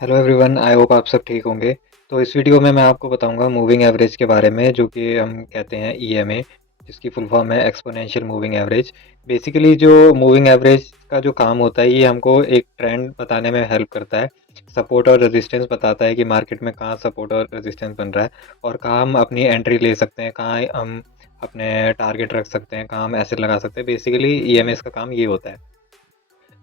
Hello everyone, I hope आप सब ठीक होंगे। तो इस वीडियो में मैं आपको बताऊंगा मूविंग एवरेज के बारे में, जो कि हम कहते हैं ईएमए, जिसकी फुल फॉर्म है एक्सपोनेंशियल मूविंग एवरेज। बेसिकली जो मूविंग एवरेज का जो काम होता है, ये हमको एक ट्रेंड बताने में हेल्प करता है। सपोर्ट और रेजिस्टेंस बताता है कि मार्केट में कहाँ सपोर्ट और रेजिस्टेंस बन रहा है और कहाँ हम अपनी एंट्री ले सकते हैं, कहाँ हम अपने टारगेट रख सकते हैं, कहाँ हम एसेट लगा सकते हैं। बेसिकली ईएमएस का काम ये होता है।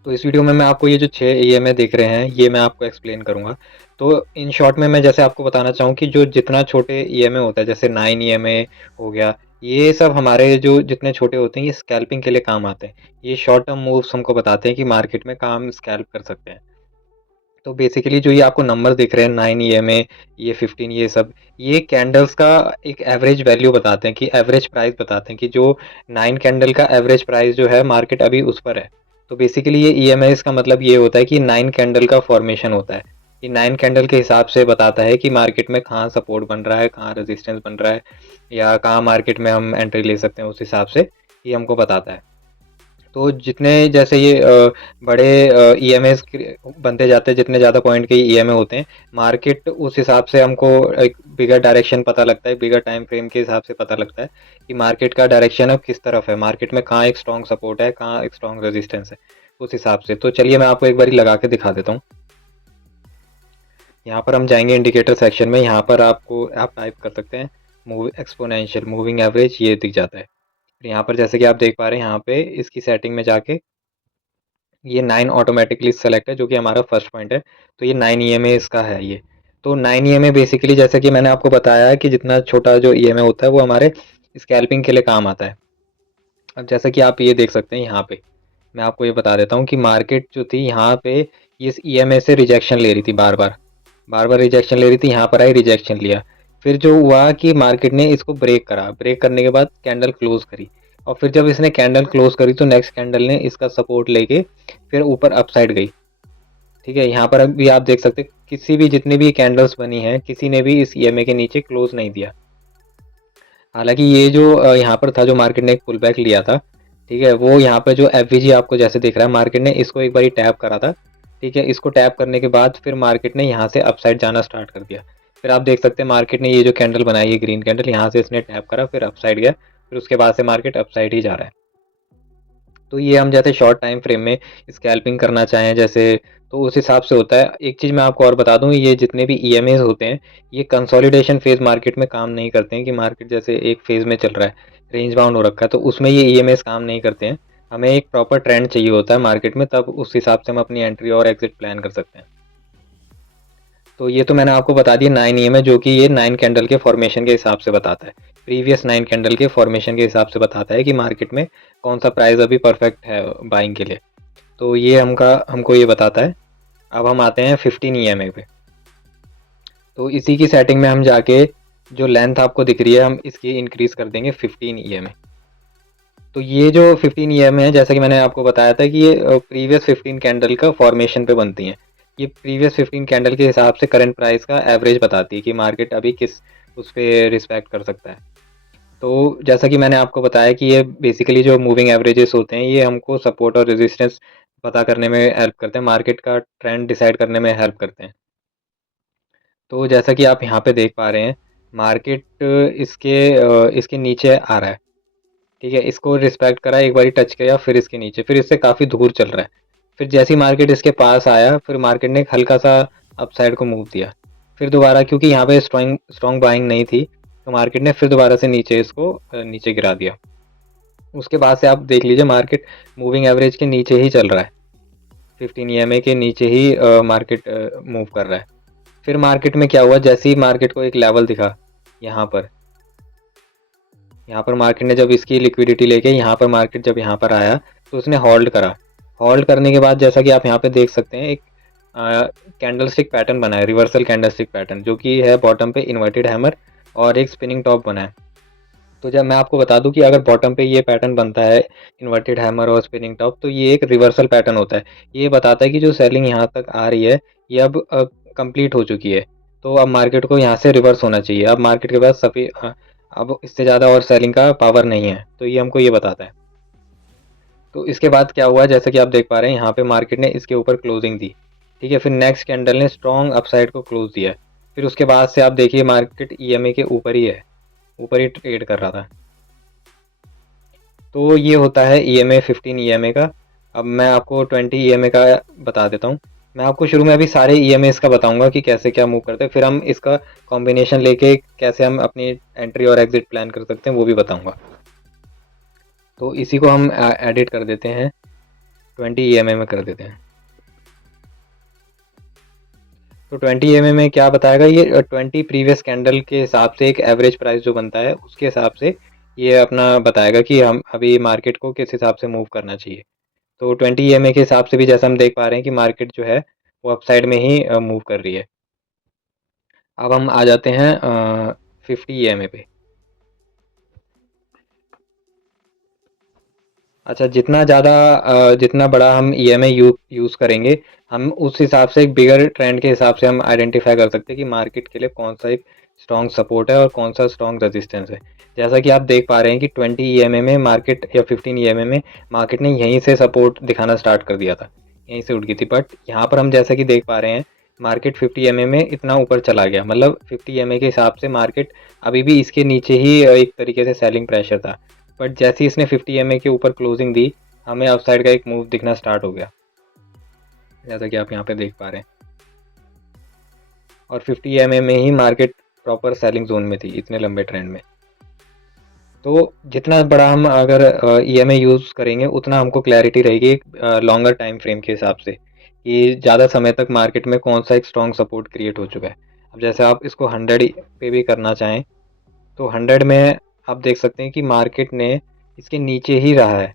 तो इस वीडियो में मैं आपको ये जो 6 ईएमए दिख रहे हैं, ये मैं आपको एक्सप्लेन करूँगा। तो इन शॉर्ट में मैं जैसे आपको बताना चाहूँ कि जो जितना छोटे ईएमए होता है, जैसे 9 ईएमए हो गया, ये सब हमारे जो जितने छोटे होते हैं, ये स्कैल्पिंग के लिए काम आते हैं। ये शॉर्ट टर्म मूव्स हमको बताते हैं कि मार्केट में कहाँ हम स्कैल्प कर सकते हैं। तो बेसिकली जो ये आपको नंबर दिख रहे हैं 9 ईएमए, ये 15, ये सब, ये कैंडल्स का एक एवरेज वैल्यू बताते हैं, कि एवरेज प्राइस बताते हैं कि जो 9 कैंडल का एवरेज प्राइस जो है मार्केट अभी उस पर है। तो बेसिकली ये ईएमआईज़ का मतलब ये होता है कि 9 कैंडल का फॉर्मेशन होता है। ये 9 कैंडल के हिसाब से बताता है कि मार्केट में कहाँ सपोर्ट बन रहा है, कहाँ रेजिस्टेंस बन रहा है, या कहाँ मार्केट में हम एंट्री ले सकते हैं, उस हिसाब से ये हमको बताता है। तो जितने जैसे ये बड़े ईएमएस बनते जाते हैं, जितने ज़्यादा पॉइंट के ईएमए होते हैं, मार्केट उस हिसाब से हमको एक बिगर डायरेक्शन पता लगता है, बिगर टाइम फ्रेम के हिसाब से पता लगता है कि मार्केट का डायरेक्शन अब किस तरफ है, मार्केट में कहाँ एक स्ट्रॉन्ग सपोर्ट है, कहाँ एक स्ट्रॉन्ग रेजिस्टेंस है, उस हिसाब से। तो चलिए मैं आपको एक बारी लगा के दिखा देता हूँ। यहाँ पर हम जाएंगे इंडिकेटर सेक्शन में, यहाँ पर आप टाइप कर सकते हैं मूव एक्सपोनेंशियल मूविंग एवरेज, ये दिख जाता है। फिर यहाँ पर जैसे कि आप देख पा रहे हैं, यहाँ पे इसकी सेटिंग में जाके ये 9 ऑटोमेटिकली सेलेक्ट है, जो कि हमारा फर्स्ट पॉइंट है। तो ये 9 ईएमए इसका है ये। तो 9 ईएमए बेसिकली जैसे कि मैंने आपको बताया है कि जितना छोटा जो ईएमए होता है वो हमारे स्कैल्पिंग के लिए काम आता है। अब जैसा कि आप ये देख सकते हैं यहाँ पे, मैं आपको ये बता देता हूँ कि मार्केट जो थी यहाँ पे इस ईएमए से रिजेक्शन ले रही थी, बार बार बार बार रिजेक्शन ले रही थी। यहाँ पर आई, रिजेक्शन लिया। फिर जो हुआ कि मार्केट ने इसको ब्रेक करा, ब्रेक करने के बाद कैंडल क्लोज करी, और फिर जब इसने कैंडल क्लोज करी तो नेक्स्ट कैंडल ने इसका सपोर्ट लेके फिर ऊपर अपसाइड गई। ठीक है, यहाँ पर अभी आप देख सकते हैं किसी भी जितनी भी कैंडल्स बनी हैं, किसी ने भी इस ईएमए के नीचे क्लोज नहीं दिया। हालांकि ये जो यहाँ पर था, जो मार्केट ने एक पुल बैक लिया था, ठीक है, वो यहाँ पे जो एफवीजी आपको जैसे दिख रहा है, मार्केट ने इसको एक बारी टैप करा था। ठीक है, इसको टैप करने के बाद फिर मार्केट ने यहाँ से अपसाइड जाना स्टार्ट कर दिया। फिर आप देख सकते हैं मार्केट ने ये जो कैंडल बनाई है, ग्रीन कैंडल, यहाँ से इसने टैप करा, फिर अपसाइड गया, फिर उसके बाद से मार्केट अपसाइड ही जा रहा है। तो ये हम जैसे शॉर्ट टाइम फ्रेम में स्कैल्पिंग करना चाहें जैसे, तो उस हिसाब से होता है। एक चीज़ मैं आपको और बता दूं, ये जितने भी ईएमएस होते हैं, ये कंसोलिडेशन फेज मार्केट में काम नहीं करते हैं, कि मार्केट जैसे एक फेज में चल रहा है, रेंज बाउंड हो रखा है, तो उसमें ये ईएमएस काम नहीं करते हैं। हमें एक प्रॉपर ट्रेंड चाहिए होता है मार्केट में, तब उस हिसाब से हम अपनी एंट्री और एग्जिट प्लान कर सकते हैं। तो ये तो मैंने आपको बता दिया 9 ईएमए, जो कि ये 9 कैंडल के फॉर्मेशन के हिसाब से बताता है, प्रीवियस 9 कैंडल के फॉर्मेशन के हिसाब से बताता है कि मार्केट में कौन सा प्राइस अभी परफेक्ट है बाइंग के लिए। तो ये हमको ये बताता है। अब हम आते हैं 15 ईएमए पे। तो इसी की सेटिंग में हम जाके, जो लेंथ आपको दिख रही है, हम इसकी इंक्रीज कर देंगे 15 ईएमए। तो ये जो 15 ईएमए है, जैसा कि मैंने आपको बताया था कि ये प्रीवियस 15 कैंडल का फॉर्मेशन पे बनती हैं। ये प्रीवियस 15 कैंडल के हिसाब से करंट प्राइस का एवरेज बताती है कि मार्केट अभी किस उस पे रिस्पेक्ट कर सकता है। तो जैसा कि मैंने आपको बताया कि ये बेसिकली जो मूविंग एवरेजेस होते हैं, ये हमको सपोर्ट और रेजिस्टेंस पता करने में हेल्प करते हैं, मार्केट का ट्रेंड डिसाइड करने में हेल्प करते हैं। तो जैसा कि आप यहाँ पे देख पा रहे हैं, मार्केट इसके नीचे आ रहा है। ठीक है, इसको रिस्पेक्ट करा, एक बारी टच किया, फिर इसके नीचे, फिर इससे काफ़ी दूर चल रहा है। फिर जैसे ही मार्केट इसके पास आया, फिर मार्केट ने एक हल्का सा अपसाइड को मूव दिया। फिर दोबारा, क्योंकि यहाँ पे स्ट्रॉन्ग स्ट्रॉन्ग बाइंग नहीं थी, तो मार्केट ने फिर दोबारा से नीचे इसको नीचे गिरा दिया। उसके बाद से आप देख लीजिए मार्केट मूविंग एवरेज के नीचे ही चल रहा है, 15 ईएमए के नीचे ही मार्केट मूव कर रहा है। फिर मार्केट में क्या हुआ, जैसे ही मार्केट को एक लेवल दिखा, यहाँ पर यहाँ पर मार्केट ने जब इसकी लिक्विडिटी लेके यहाँ पर मार्केट जब यहाँ पर आया, तो उसने होल्ड करा। होल्ड करने के बाद जैसा कि आप यहाँ पे देख सकते हैं, एक कैंडल स्टिक पैटर्न बना है, रिवर्सल कैंडल स्टिक पैटर्न, जो कि है बॉटम पे इन्वर्टेड हैमर और एक स्पिनिंग टॉप बना है। तो जब मैं आपको बता दूं कि अगर बॉटम पे ये पैटर्न बनता है, इन्वर्टेड हैमर और स्पिनिंग टॉप, तो ये एक रिवर्सल पैटर्न होता है। ये बताता है कि जो सेलिंग यहाँ तक आ रही है, ये अब कंप्लीट हो चुकी है। तो अब मार्केट को यहाँ से रिवर्स होना चाहिए, अब मार्केट के पास अब इससे ज़्यादा और सेलिंग का पावर नहीं है, तो ये हमको ये बताता है। तो इसके बाद क्या हुआ, जैसा कि आप देख पा रहे हैं, यहाँ पे मार्केट ने इसके ऊपर क्लोजिंग दी। ठीक है, फिर नेक्स्ट कैंडल ने स्ट्रॉन्ग अपसाइड को क्लोज दिया है। फिर उसके बाद से आप देखिए मार्केट ईएमए के ऊपर ही है, ऊपर ही ट्रेड कर रहा था। तो ये होता है ईएमए 15 ईएमए का। अब मैं आपको 20 ईएमए का बता देता हूँ। मैं आपको शुरू में अभी सारे ईएमएस का बताऊंगा कि कैसे क्या मूव करते हैं, फिर हम इसका कॉम्बिनेशन लेके कैसे हम अपनी एंट्री और एग्जिट प्लान कर सकते हैं वो भी बताऊंगा। तो इसी को हम एडिट कर देते हैं, 20 ईएमए में कर देते हैं। तो 20 ईएमए में क्या बताएगा ये, 20 प्रीवियस कैंडल के हिसाब से एक एवरेज प्राइस जो बनता है उसके हिसाब से ये अपना बताएगा कि हम अभी मार्केट को किस हिसाब से मूव करना चाहिए। तो 20 ईएमए के हिसाब से भी जैसा हम देख पा रहे हैं कि मार्केट जो है वो अपसाइड में ही मूव कर रही है। अब हम आ जाते हैं 50 ईएमए पे। अच्छा, जितना बड़ा हम ईएमए यूज़ करेंगे, हम उस हिसाब से एक बिगर ट्रेंड के हिसाब से हम आइडेंटिफाई कर सकते हैं कि मार्केट के लिए कौन सा एक स्ट्रॉन्ग सपोर्ट है और कौन सा स्ट्रॉन्ग रेजिस्टेंस है। जैसा कि आप देख पा रहे हैं कि 20 ईएमए में मार्केट या 15 ईएमए में मार्केट ने यहीं से सपोर्ट दिखाना स्टार्ट कर दिया था, यहीं से उठ गई थी। बट यहाँ पर हम जैसा कि देख पा रहे हैं मार्केट 50 ईएमए में इतना ऊपर चला गया, मतलब 50 ईएमए के हिसाब से मार्केट अभी भी इसके नीचे ही एक तरीके से सेलिंग प्रेशर था। बट जैसे ही इसने 50 एमए के ऊपर क्लोजिंग दी, हमें अपसाइड का एक मूव दिखना स्टार्ट हो गया, जैसा कि आप यहाँ पे देख पा रहे हैं। और 50 एमए में ही मार्केट प्रॉपर सेलिंग जोन में थी इतने लंबे ट्रेंड में। तो जितना बड़ा हम अगर ईएमए यूज़ करेंगे उतना हमको क्लैरिटी रहेगी एक लॉन्गर टाइम फ्रेम के हिसाब से कि ज़्यादा समय तक मार्केट में कौन सा एक स्ट्रॉन्ग सपोर्ट क्रिएट हो चुका है। अब जैसे आप इसको 100 पे भी करना चाहें तो 100 में आप देख सकते हैं कि मार्केट ने इसके नीचे ही रहा है,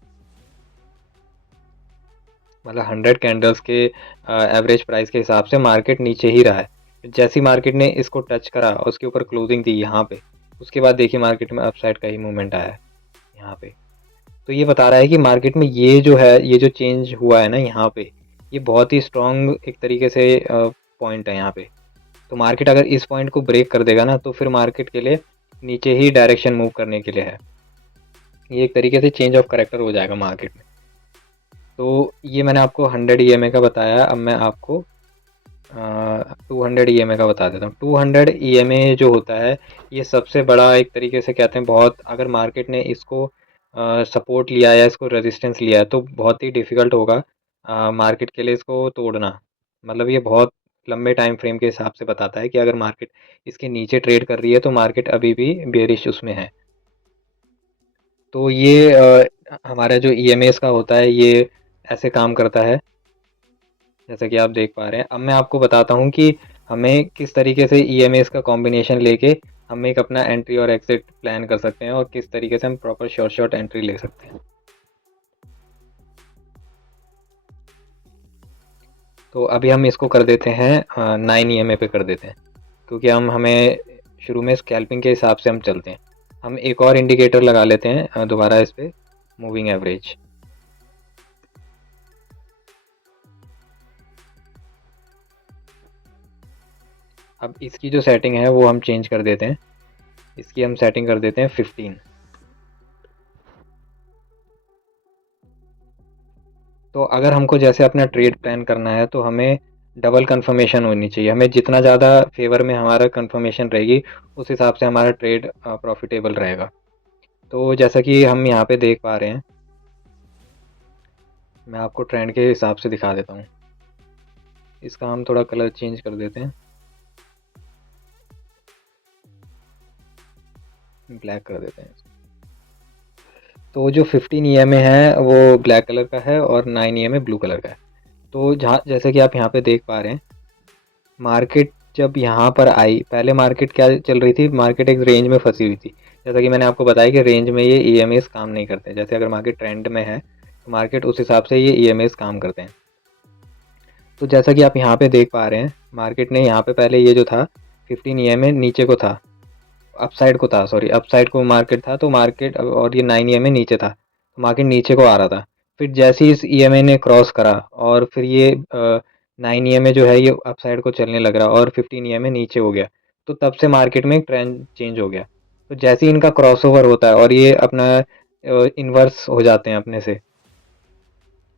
मतलब 100 कैंडल्स के एवरेज प्राइस के हिसाब से मार्केट नीचे ही रहा है। जैसी मार्केट ने इसको टच करा और उसके ऊपर क्लोजिंग दी यहाँ पे, उसके बाद देखिए मार्केट में अपसाइड का ही मूवमेंट आया है यहाँ पे। तो ये बता रहा है कि मार्केट में ये जो है, ये जो चेंज हुआ है ना यहाँ पे, ये बहुत ही स्ट्रॉन्ग एक तरीके से पॉइंट है यहाँ पे। तो मार्केट अगर इस पॉइंट को ब्रेक कर देगा ना तो फिर मार्केट के लिए नीचे ही डायरेक्शन मूव करने के लिए है। ये एक तरीके से चेंज ऑफ करेक्टर हो जाएगा मार्केट में। तो ये मैंने आपको 100 ईएमए का बताया। अब मैं आपको 200 ईएमए का बता देता हूँ। 200 ईएमए जो होता है ये सबसे बड़ा एक तरीके से कहते हैं, बहुत अगर मार्केट ने इसको सपोर्ट लिया या इसको रेजिस्टेंस लिया है तो बहुत ही डिफ़िकल्ट होगा मार्केट के लिए इसको तोड़ना। मतलब ये बहुत लंबे टाइम फ्रेम के हिसाब से बताता है कि अगर मार्केट इसके नीचे ट्रेड कर रही है तो मार्केट अभी भी बेयरिश उसमें है। तो ये हमारा जो ईएमएस का होता है ये ऐसे काम करता है, जैसा कि आप देख पा रहे हैं। अब मैं आपको बताता हूँ कि हमें किस तरीके से ईएमएस का कॉम्बिनेशन लेके हम एक अपना एंट्री और एग्जिट प्लान कर सकते हैं और किस तरीके से हम प्रॉपर शॉर्ट एंट्री ले सकते हैं। तो अभी हम इसको कर देते हैं 9 ईएमए पे कर देते हैं, क्योंकि हमें शुरू में स्कैल्पिंग के हिसाब से हम चलते हैं। हम एक और इंडिकेटर लगा लेते हैं दोबारा इस पे, मूविंग एवरेज। अब इसकी जो सेटिंग है वो हम चेंज कर देते हैं, इसकी हम सेटिंग कर देते हैं 15। तो अगर हमको जैसे अपना ट्रेड प्लान करना है तो हमें डबल कंफर्मेशन होनी चाहिए। हमें जितना ज़्यादा फेवर में हमारा कंफर्मेशन रहेगी उस हिसाब से हमारा ट्रेड प्रॉफिटेबल रहेगा। तो जैसा कि हम यहाँ पे देख पा रहे हैं, मैं आपको ट्रेंड के हिसाब से दिखा देता हूँ। इसका हम थोड़ा कलर चेंज कर देते हैं, ब्लैक कर देते हैं। तो जो 15 ईएमए है वो ब्लैक कलर का है और 9 ईएमए ब्लू कलर का है। तो जहाँ जैसे कि आप यहाँ पे देख पा रहे हैं, मार्केट जब यहाँ पर आई, पहले मार्केट क्या चल रही थी, मार्केट एक रेंज में फंसी हुई थी। जैसा कि मैंने आपको बताया कि रेंज में ये ईएमएस काम नहीं करते। जैसे अगर मार्केट ट्रेंड में है तो मार्केट उस हिसाब से ये ईएमएस काम करते हैं। तो जैसा कि आप यहाँ पे देख पा रहे हैं, मार्केट ने यहाँ पे पहले ये जो था 15 ईएमए नीचे को था, अपसाइड को था, सॉरी अपसाइड को मार्केट था, तो मार्केट और ये 9 ईएमए नीचे था, तो मार्केट नीचे को आ रहा था। फिर जैसे ही इस ईएमए ने क्रॉस करा और फिर ये 9 ईएमए जो है ये अपसाइड को चलने लग रहा और 15 ईएमए नीचे हो गया, तो तब से मार्केट में ट्रेंड चेंज हो गया। तो जैसे ही इनका क्रॉसओवर होता है और ये अपना इन्वर्स हो जाते हैं अपने से,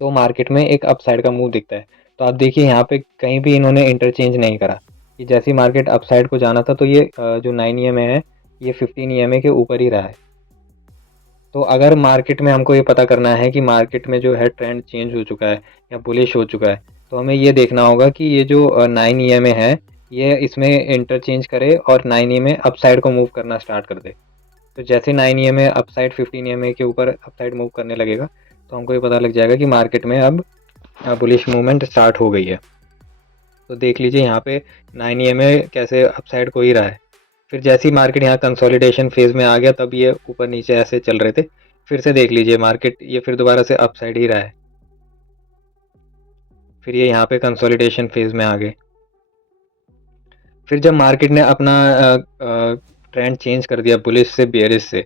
तो मार्केट में एक अपसाइड का मूव दिखता है। तो आप देखिए यहाँ पे कहीं भी इन्होंने इंटरचेंज नहीं करा कि जैसी मार्केट अपसाइड को जाना था तो ये जो 9 ईएमए है ये 15 ईएमए के ऊपर ही रहा है। तो अगर मार्केट में हमको ये पता करना है कि मार्केट में जो है ट्रेंड चेंज हो चुका है या बुलिश हो चुका है, तो हमें ये देखना होगा कि ये जो 9 ईएमए है ये इसमें इंटरचेंज करे और 9 ईएमए अपसाइड को मूव करना स्टार्ट कर दे। तो जैसे 9 ईएमए अपसाइड 15 ईएमए के ऊपर अपसाइड मूव करने लगेगा तो हमको ये पता लग जाएगा कि मार्केट में अब बुलिश मूवमेंट स्टार्ट हो गई है। तो देख लीजिए यहाँ पे 9 ईएमए कैसे अपसाइड को ही रहा है। फिर जैसी मार्केट यहाँ कंसोलिडेशन फेज में आ गया तब ये ऊपर नीचे ऐसे चल रहे थे। फिर से देख लीजिए मार्केट ये फिर दोबारा से अपसाइड ही रहा है। फिर ये यहाँ पे कंसोलिडेशन फेज में आ गए। फिर जब मार्केट ने अपना ट्रेंड चेंज कर दिया बुलिश से बेयरिश से,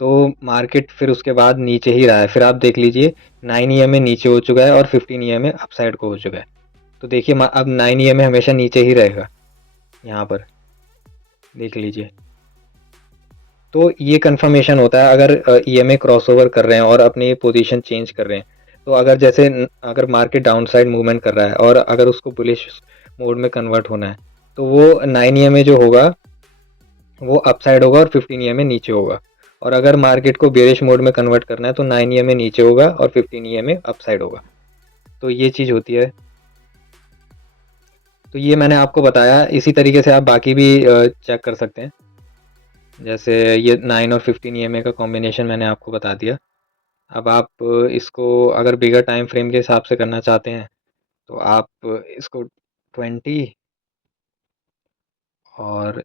तो मार्केट फिर उसके बाद नीचे ही रहा है। फिर आप देख लीजिए 9 ईएमए नीचे हो चुका है और 15 ईएमए अपसाइड को हो चुका है। तो देखिए अब 9 ईएमए हमेशा नीचे ही रहेगा। यहाँ पर देख लीजिए, तो ये कंफर्मेशन होता है अगर ईएमए क्रॉसओवर कर रहे हैं और अपनी पोजीशन चेंज कर रहे हैं। तो अगर जैसे अगर मार्केट डाउन साइड मूवमेंट कर रहा है और अगर उसको बुलिश मोड में कन्वर्ट होना है तो वो 9 ईएमए जो होगा वो अपसाइड होगा और 15 ईएमए नीचे होगा। और अगर मार्केट को बेरिश मोड में कन्वर्ट करना है तो 9 ईएमए नीचे होगा और 15 ईएमए अपसाइड होगा। तो ये चीज़ होती है। तो ये मैंने आपको बताया, इसी तरीके से आप बाकी भी चेक कर सकते हैं। जैसे ये 9 और 15 ईएमए का कॉम्बिनेशन मैंने आपको बता दिया। अब आप इसको अगर बिगर टाइम फ्रेम के हिसाब से करना चाहते हैं तो आप इसको 20 और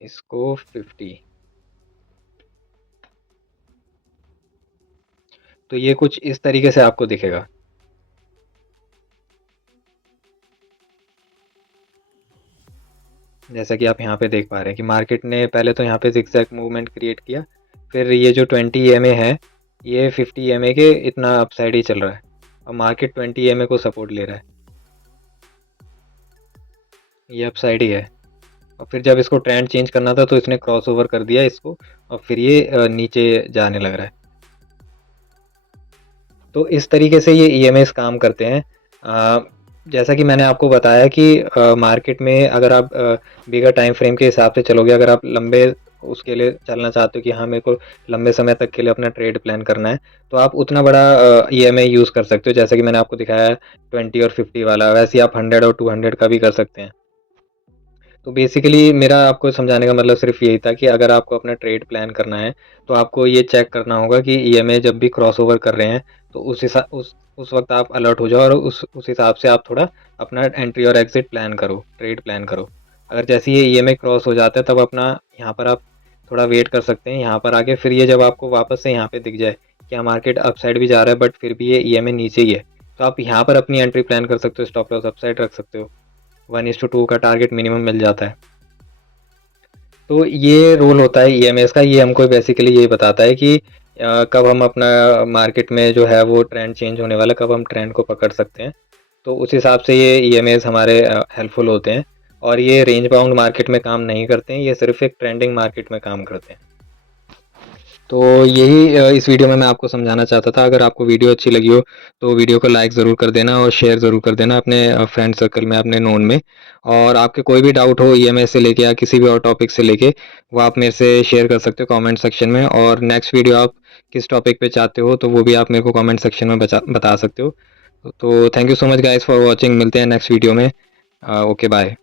इसको 50, तो ये कुछ इस तरीके से आपको दिखेगा। जैसा कि आप यहाँ पे देख पा रहे हैं कि मार्केट ने पहले तो यहाँ पे जिगजैग मूवमेंट क्रिएट किया, फिर ये जो 20 ईएमए है ये 50 ईएमए के इतना अपसाइड ही चल रहा है और मार्केट 20 ईएमए को सपोर्ट ले रहा है। ये अपसाइड ही है और फिर जब इसको ट्रेंड चेंज करना था तो इसने क्रॉस ओवर कर दिया इसको और फिर ये नीचे जाने लग रहा है। तो इस तरीके से ये ईएमएस काम करते हैं। जैसा कि मैंने आपको बताया कि मार्केट में अगर आप बिगर टाइम फ्रेम के हिसाब से चलोगे, अगर आप लंबे उसके लिए चलना चाहते हो कि हाँ मेरे को लंबे समय तक के लिए अपना ट्रेड प्लान करना है, तो आप उतना बड़ा ईएमए यूज़ कर सकते हो। जैसा कि मैंने आपको दिखाया 20 और 50 वाला, वैसे ही आप 100 और 200 का भी कर सकते हैं। तो बेसिकली मेरा आपको समझाने का मतलब सिर्फ यही था कि अगर आपको अपना ट्रेड प्लान करना है तो आपको ये चेक करना होगा कि ईएमए जब भी क्रॉस ओवर कर रहे हैं तो उस वक्त आप अलर्ट हो जाओ और उस हिसाब से आप थोड़ा अपना एंट्री और एग्जिट प्लान करो, ट्रेड प्लान करो। अगर जैसे ये ईएमए क्रॉस हो जाता है तब अपना यहाँ पर आप थोड़ा वेट कर सकते हैं यहाँ पर आके। फिर ये जब आपको वापस से यहाँ पे दिख जाए कि हाँ मार्केट अपसाइड भी जा रहा है बट फिर भी ये ईएमए नीचे ही है, तो आप यहाँ पर अपनी एंट्री प्लान कर सकते हो, स्टॉप लॉस अपसाइड रख सकते हो। 1:2 का टारगेट मिनिमम मिल जाता है। तो ये रोल होता है ईएमएस का। ये हमको बेसिकली यही बताता है कि कब हम अपना मार्केट में जो है वो ट्रेंड चेंज होने वाला, कब हम ट्रेंड को पकड़ सकते हैं। तो उस हिसाब से ये ईएमएस हमारे हेल्पफुल होते हैं और ये रेंज बाउंड मार्केट में काम नहीं करते हैं, ये सिर्फ एक ट्रेंडिंग मार्केट में काम करते हैं। तो यही इस वीडियो में मैं आपको समझाना चाहता था। अगर आपको वीडियो अच्छी लगी हो तो वीडियो को लाइक ज़रूर कर देना और शेयर ज़रूर कर देना अपने फ्रेंड सर्कल में, अपने नोन में। और आपके कोई भी डाउट हो ईएमएस से लेके या किसी भी और टॉपिक से लेके, वो आप मेरे से शेयर कर सकते हो कमेंट सेक्शन में। और नेक्स्ट वीडियो आप किस टॉपिक पे चाहते हो तो वो भी आप मेरे को कमेंट सेक्शन में बता सकते हो। तो thank you so much guys for watching. मिलते हैं नेक्स्ट वीडियो में। Okay bye.